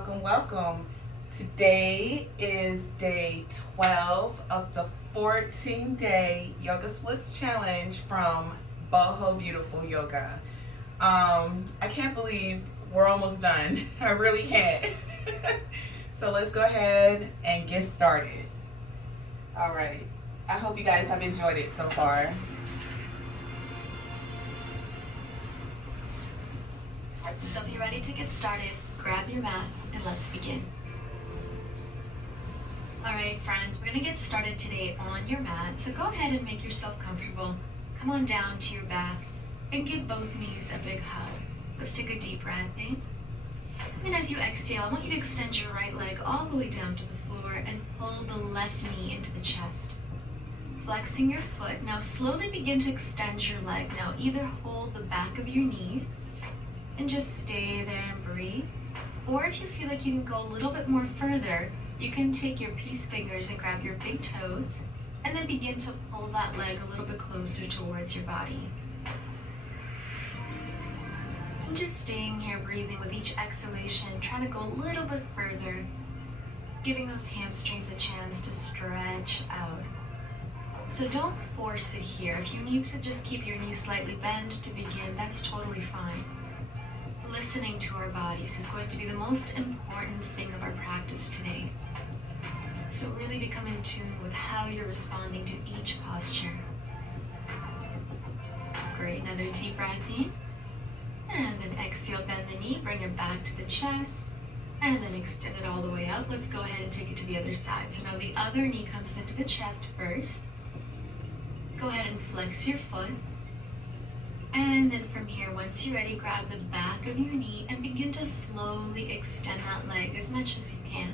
welcome. Today is day 12 of the 14-day Yoga Splits Challenge from Boho Beautiful Yoga. I can't believe we're almost done. I really can't. So let's go ahead and get started. All right. I hope you guys have enjoyed it so far. So if you're ready to get started, grab your mat and let's begin. Alright friends, we're going to get started today on your mat, so go ahead and make yourself comfortable. Come on down to your back and give both knees a big hug. Let's take a deep breath in. And as you exhale, I want you to extend your right leg all the way down to the floor and pull the left knee into the chest. Flexing your foot, now slowly begin to extend your leg. Now either hold the back of your knee and just stay there and breathe. Or if you feel like you can go a little bit more further, you can take your peace fingers and grab your big toes and then begin to pull that leg a little bit closer towards your body. And just staying here breathing with each exhalation, trying to go a little bit further, giving those hamstrings a chance to stretch out. So don't force it here. If you need to just keep your knees slightly bent to begin, that's totally fine. Listening to our bodies is going to be the most important thing of our practice today. So really become in tune with how you're responding to each posture. Great, another deep breath in. And then exhale, bend the knee, bring it back to the chest. And then extend it all the way up. Let's go ahead and take it to the other side. So now the other knee comes into the chest first. Go ahead and flex your foot. And then from here, once you're ready, grab the back of your knee and begin to slowly extend that leg as much as you can.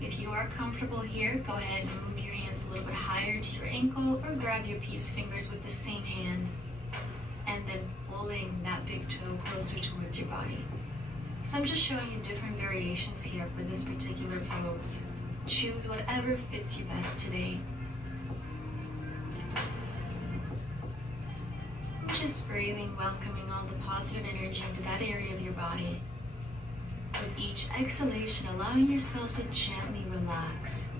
If you are comfortable here, go ahead and move your hands a little bit higher to your ankle or grab your peace fingers with the same hand and then pulling that big toe closer towards your body. So I'm just showing you different variations here for this particular pose. Choose whatever fits you best today. Just breathing, welcoming all the positive energy into that area of your body. With each exhalation, allowing yourself to gently relax.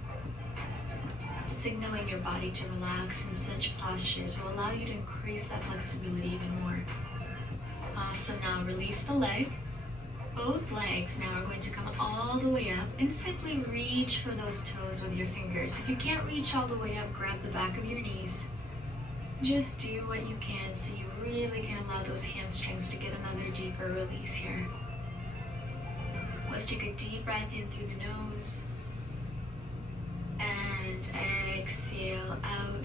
Signaling your body to relax in such postures will allow you to increase that flexibility even more. Awesome, now release the leg. Both legs now are going to come all the way up and simply reach for those toes with your fingers. If you can't reach all the way up, grab the back of your knees. Just do what you can so you really can allow those hamstrings to get another deeper release here. Let's take a deep breath in through the nose and exhale out.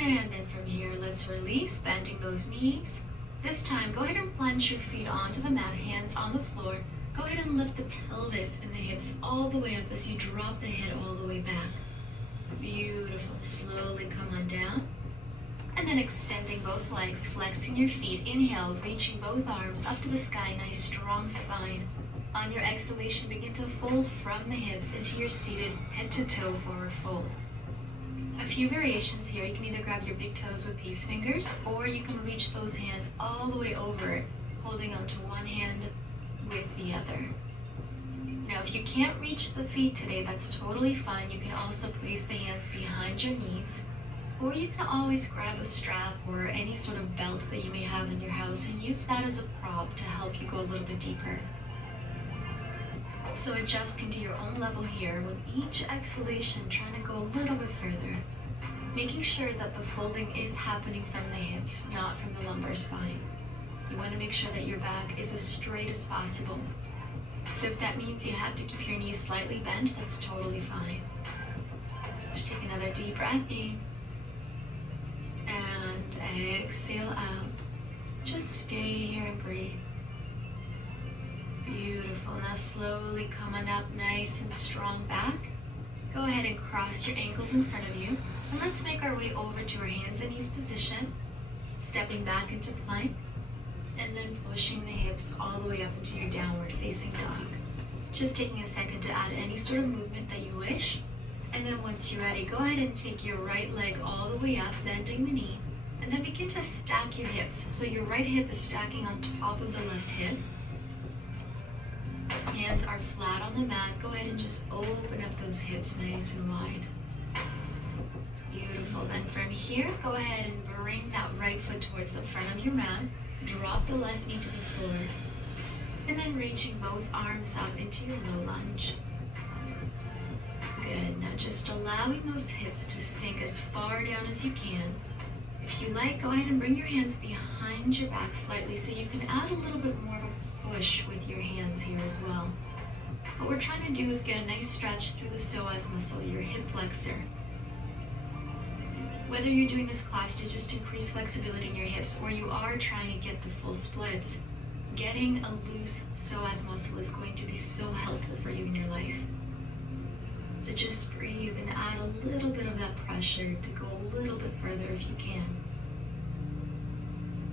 And then from here, let's release, bending those knees. This time, go ahead and plunge your feet onto the mat, hands on the floor. Go ahead and lift the pelvis and the hips all the way up as you drop the head all the way back. Beautiful. Slowly come on down. And then extending both legs, flexing your feet. Inhale, reaching both arms up to the sky. Nice strong spine. On your exhalation, begin to fold from the hips into your seated head to toe forward fold. A few variations here. You can either grab your big toes with peace fingers, or you can reach those hands all the way over it, holding onto one hand with the other. Now, if you can't reach the feet today, that's totally fine. You can also place the hands behind your knees, or you can always grab a strap or any sort of belt that you may have in your house and use that as a prop to help you go a little bit deeper. So adjusting to your own level here, with each exhalation, trying to go a little bit further, making sure that the folding is happening from the hips, not from the lumbar spine. You want to make sure that your back is as straight as possible. So if that means you have to keep your knees slightly bent, that's totally fine. Just take another deep breath in and exhale out. Just stay here and breathe. Beautiful. Now slowly coming up nice and strong back. Go ahead and cross your ankles in front of you. And let's make our way over to our hands and knees position. Stepping back into plank. And then pushing the hips all the way up into your downward facing dog. Just taking a second to add any sort of movement that you wish. And then once you're ready, go ahead and take your right leg all the way up, bending the knee. And then begin to stack your hips. So your right hip is stacking on top of the left hip. Hands are flat on the mat. Go ahead and just open up those hips nice and wide. Beautiful. Then from here, go ahead and bring that right foot towards the front of your mat. Drop the left knee to the floor. And then reaching both arms up into your low lunge. Good. Now just allowing those hips to sink as far down as you can. If you like, go ahead and bring your hands behind your back slightly so you can add a little bit more of a push with your hands here as well. What we're trying to do is get a nice stretch through the psoas muscle, your hip flexor. Whether you're doing this class to just increase flexibility in your hips or you are trying to get the full splits, getting a loose psoas muscle is going to be so helpful for you in your life. So just breathe and add a little bit of that pressure to go a little bit further if you can.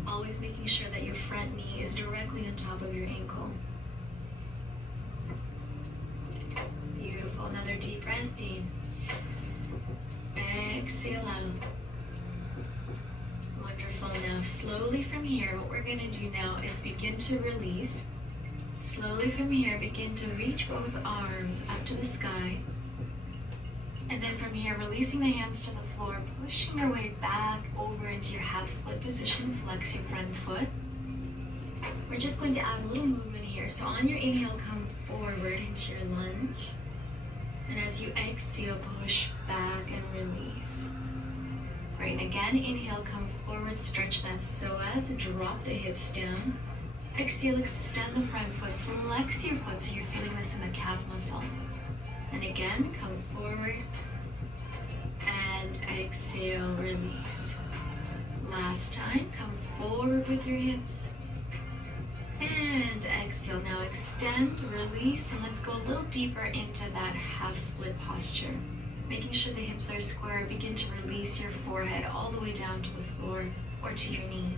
Always making sure that your front knee is directly on top of your ankle. Beautiful. Another deep breath in. Exhale out. Wonderful. Now slowly from here, what we're going to do now is begin to release. Slowly from here, begin to reach both arms up to the sky. And then from here, releasing the hands to the floor, pushing your way back over into your half split position. Flex your front foot. We're just going to add a little movement here. So on your inhale, come forward into your lunge. And as you exhale, push back and release. Great, and again, inhale, come forward, stretch that psoas, drop the hips down. Exhale, extend the front foot, flex your foot so you're feeling this in the calf muscle. And again, come forward and exhale, release. Last time, come forward with your hips. And exhale. Now extend, release, and let's go a little deeper into that half split posture. Making sure the hips are square, begin to release your forehead all the way down to the floor or to your knee.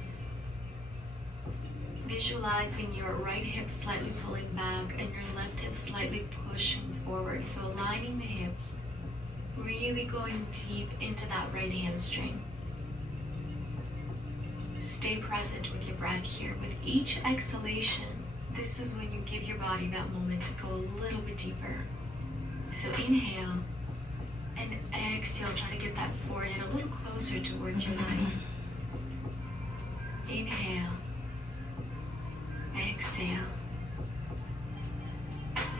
Visualizing your right hip slightly pulling back and your left hip slightly pushing forward. So aligning the hips, really going deep into that right hamstring. Stay present with your breath here. With each exhalation, this is when you give your body that moment to go a little bit deeper. So inhale and exhale. Try to get that forehead a little closer towards your line. Inhale. Exhale.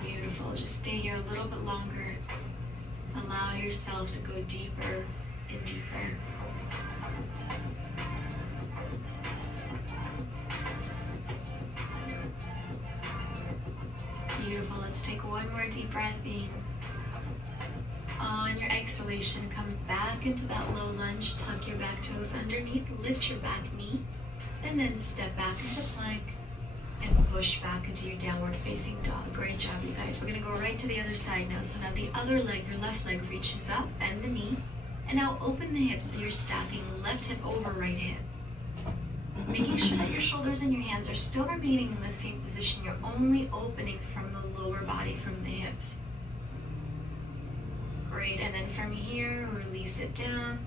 Beautiful. Just stay here a little bit longer. Allow yourself to go deeper and deeper. Beautiful. Let's take one more deep breath in. On your exhalation, come back into that low lunge. Tuck your back toes underneath. Lift your back knee. And then step back into plank. And push back into your downward facing dog. Great job, you guys. We're going to go right to the other side now. So now the other leg, your left leg reaches up, bend the knee. And now open the hips so you're stacking left hip over right hip. Making sure that your shoulders and your hands are still remaining in the same position. You're only opening from the lower body, from the hips. Great, and then from here, release it down.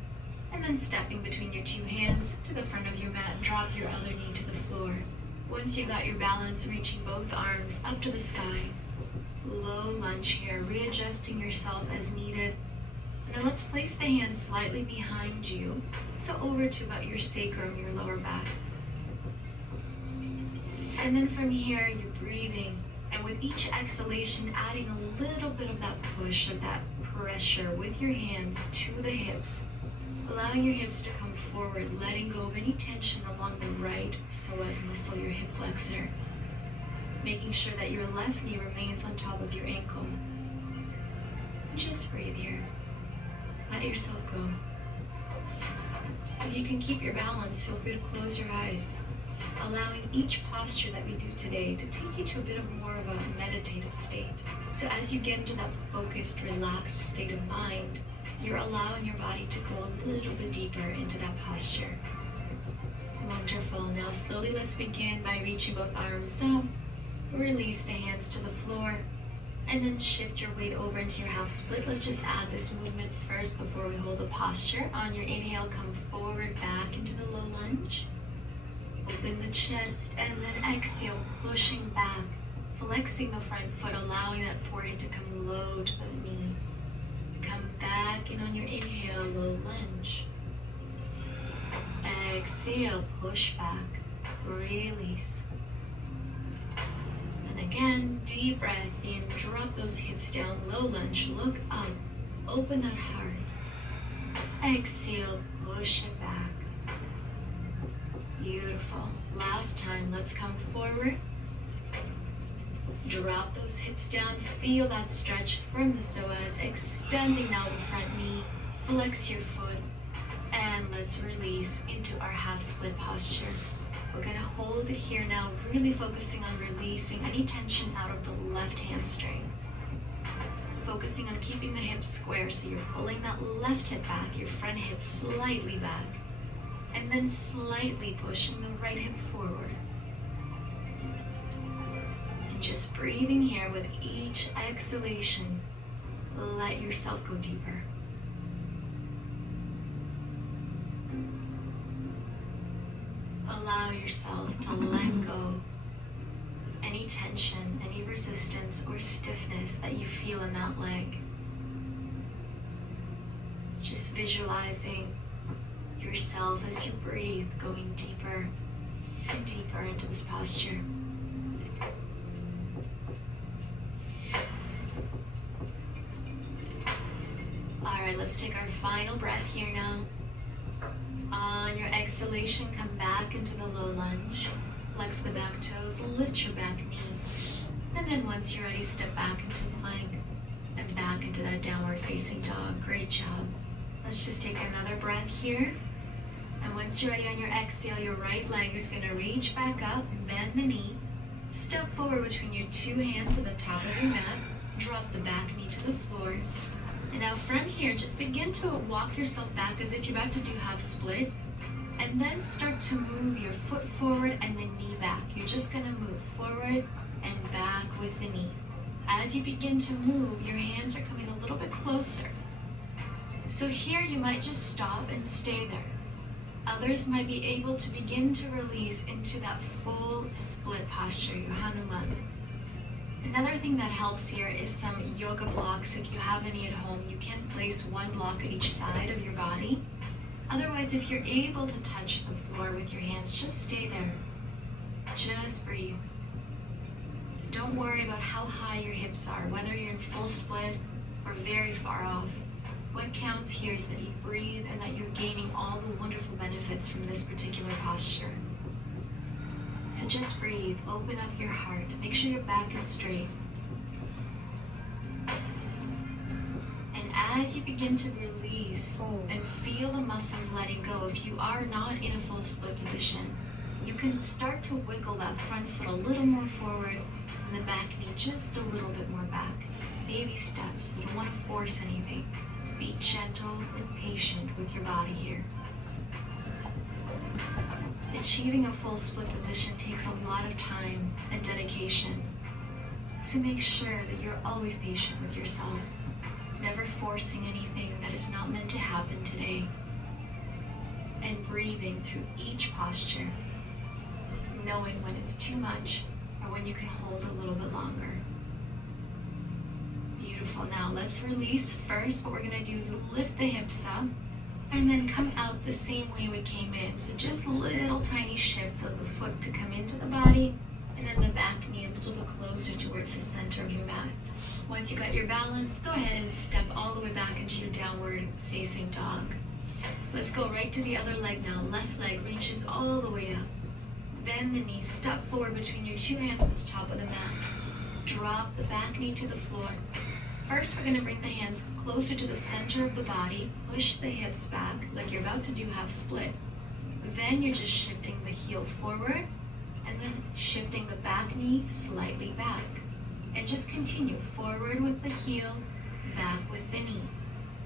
And then stepping between your two hands to the front of your mat, drop your other knee to the floor. Once you've got your balance, reaching both arms up to the sky. Low lunge here, readjusting yourself as needed. Now let's place the hands slightly behind you, so over to about your sacrum, your lower back. And then from here, you're breathing, and with each exhalation, adding a little bit of that push, of that pressure with your hands to the hips, allowing your hips to come forward, letting go of any tension along the right psoas muscle, your hip flexor. Making sure that your left knee remains on top of your ankle. Just breathe here. Let yourself go. If you can keep your balance, feel free to close your eyes, allowing each posture that we do today to take you to a bit of more of a meditative state. So as you get into that focused, relaxed state of mind, you're allowing your body to go a little bit deeper into that posture. Wonderful. Now slowly let's begin by reaching both arms up. Release the hands to the floor. And then shift your weight over into your half split. Let's just add this movement first before we hold the posture. On your inhale, come forward back into the low lunge. Open the chest and then exhale, pushing back. Flexing the front foot, allowing that forehead to come low to the knee. Come back in on your inhale, low lunge. Exhale, push back, release. And again, deep breath in, drop those hips down, low lunge, look up, open that heart. Exhale, push it back. Beautiful. Last time, let's come forward. Drop those hips down, feel that stretch from the psoas, extending now the front knee, flex your foot, and let's release into our half split posture. We're gonna hold it here now, really focusing on releasing any tension out of the left hamstring. Focusing on keeping the hips square, so you're pulling that left hip back, your front hip slightly back, and then slightly pushing the right hip forward. And just breathing here with each exhalation, let yourself go deeper. Allow yourself to let go of any tension, any resistance or stiffness that you feel in that leg. Just visualizing yourself as you breathe, going deeper and deeper into this posture. All right, let's take our final breath here now. On your exhalation, come back into the low lunge. Flex the back toes, lift your back knee. And then once you're ready, step back into plank and back into that downward facing dog. Great job. Let's just take another breath here. And once you're ready on your exhale, your right leg is going to reach back up, bend the knee, step forward between your two hands at the top of your mat, drop the back knee to the floor. And now from here, just begin to walk yourself back as if you're about to do half split. And then start to move your foot forward and the knee back. You're just gonna move forward and back with the knee. As you begin to move, your hands are coming a little bit closer. So here you might just stop and stay there. Others might be able to begin to release into that full split posture, your Hanuman. Another thing that helps here is some yoga blocks. If you have any at home, you can place one block at each side of your body. Otherwise, if you're able to touch the floor with your hands, just stay there. Just breathe. Don't worry about how high your hips are, whether you're in full split or very far off. What counts here is that you breathe and that you're gaining all the wonderful benefits from this particular posture. So just breathe, open up your heart, make sure your back is straight. And as you begin to release and feel the muscles letting go, if you are not in a full split position, you can start to wiggle that front foot a little more forward and the back knee just a little bit more back. Baby steps, you don't want to force anything. Be gentle and patient with your body here. Achieving a full split position takes a lot of time and dedication. So make sure that you're always patient with yourself, never forcing anything that is not meant to happen today. And breathing through each posture, knowing when it's too much or when you can hold a little bit longer. Beautiful. Now let's release. First, what we're going to do is lift the hips up and then come out the same way we came in. So just little tiny shifts of the foot to come into the body, and then the back knee a little bit closer towards the center of your mat. Once you got your balance, go ahead and step all the way back into your downward facing dog. Let's go right to the other leg now. Left leg reaches all the way up. Bend the knee, step forward between your two hands at the top of the mat. Drop the back knee to the floor. First, we're going to bring the hands closer to the center of the body, push the hips back like you're about to do half split. Then you're just shifting the heel forward and then shifting the back knee slightly back. And just continue forward with the heel, back with the knee.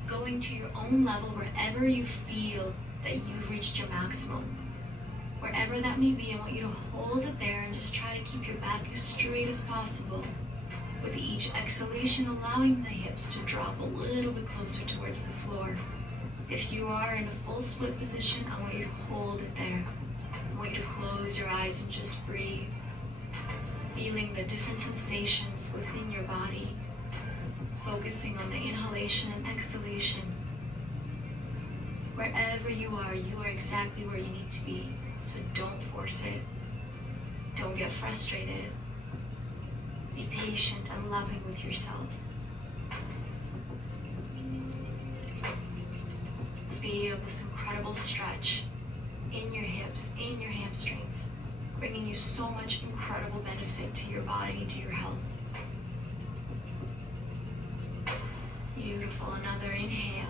Going to your own level wherever you feel that you've reached your maximum. Wherever that may be, I want you to hold it there and just try to keep your back as straight as possible. With each exhalation, allowing the hips to drop a little bit closer towards the floor. If you are in a full split position, I want you to hold it there. I want you to close your eyes and just breathe. feeling the different sensations within your body, focusing on the inhalation and exhalation. Wherever you are exactly where you need to be. So don't force it. Don't get frustrated. Be patient and loving with yourself. Feel this incredible stretch in your hips, in your hamstrings, bringing you so much incredible benefit to your body, to your health. Beautiful. Another inhale.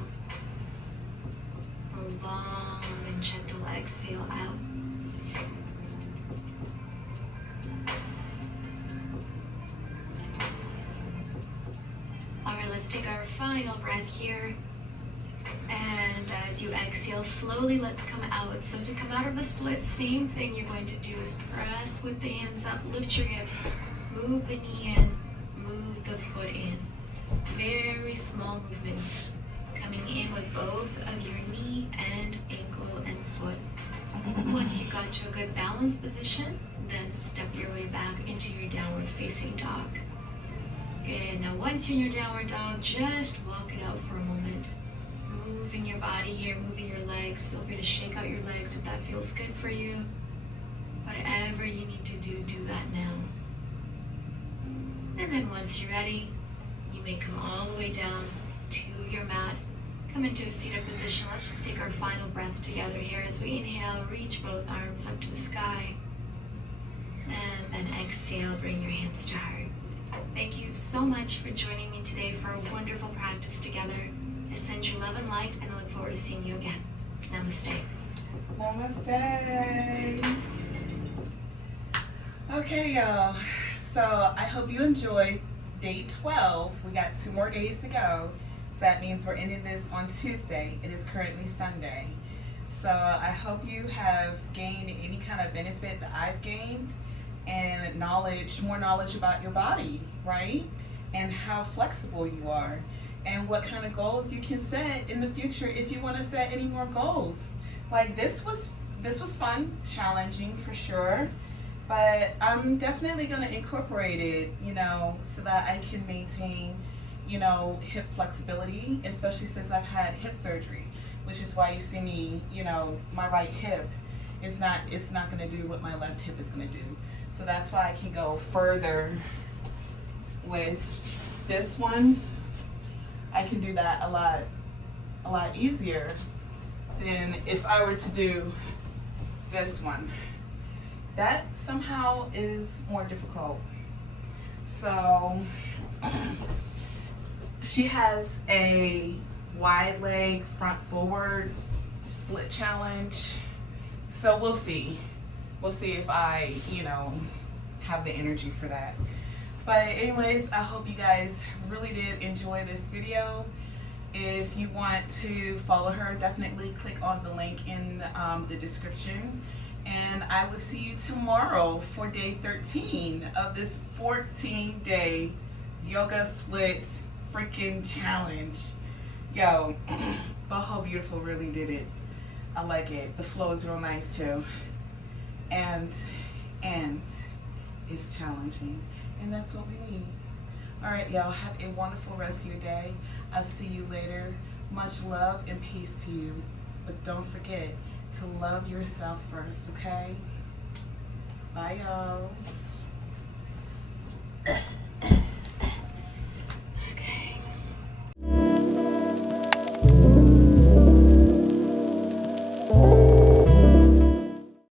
A long and gentle exhale out. All right, let's take our final breath here. And as you exhale, slowly let's come out. So to come out of the split, same thing you're going to do is press with the hands up, lift your hips, move the knee in, move the foot in. Very small movements. Coming in with both of your knee and ankle and foot. Once you've got to a good balanced position, then step your way back into your downward facing dog. Good. Now once you're in your downward dog, just walk it out for a moment. Moving your body here, moving your legs. Feel free to shake out your legs if that feels good for you. Whatever you need to do, do that now. And then once you're ready, you may come all the way down to your mat. Come into a seated position. Let's just take our final breath together here as we inhale, reach both arms up to the sky. And then exhale, bring your hands to heart. Thank you so much for joining me today for a wonderful practice together. I send you love and light, and I look forward to seeing you again. Namaste. Namaste. Okay, y'all. So I hope you enjoyed day 12. We got 2 more days to go. So that means we're ending this on Tuesday. It is currently Sunday. So I hope you have gained any kind of benefit that I've gained and more knowledge about your body, right? And how flexible you are and what kind of goals you can set in the future if you want to set any more goals. Like this was fun, challenging for sure, but I'm definitely going to incorporate it, so that I can maintain hip flexibility, especially since I've had hip surgery, which is why you see me, my right hip is not going to do what my left hip is going to do. So that's why I can go further with this one. I can do that a lot easier than if I were to do this one. That somehow is more difficult. So she has a wide leg front forward split challenge. So we'll see. We'll see if I, have the energy for that. But anyways, I hope you guys really did enjoy this video. If you want to follow her, definitely click on the link in the description. And I will see you tomorrow for day 13 of this 14-day yoga splits freaking challenge. Yo, Boho Beautiful really did it. I like it. The flow is real nice too. And it's challenging. And that's what we need. All right, y'all, have a wonderful rest of your day. I'll see you later. Much love and peace to you. But don't forget to love yourself first, okay? Bye, y'all.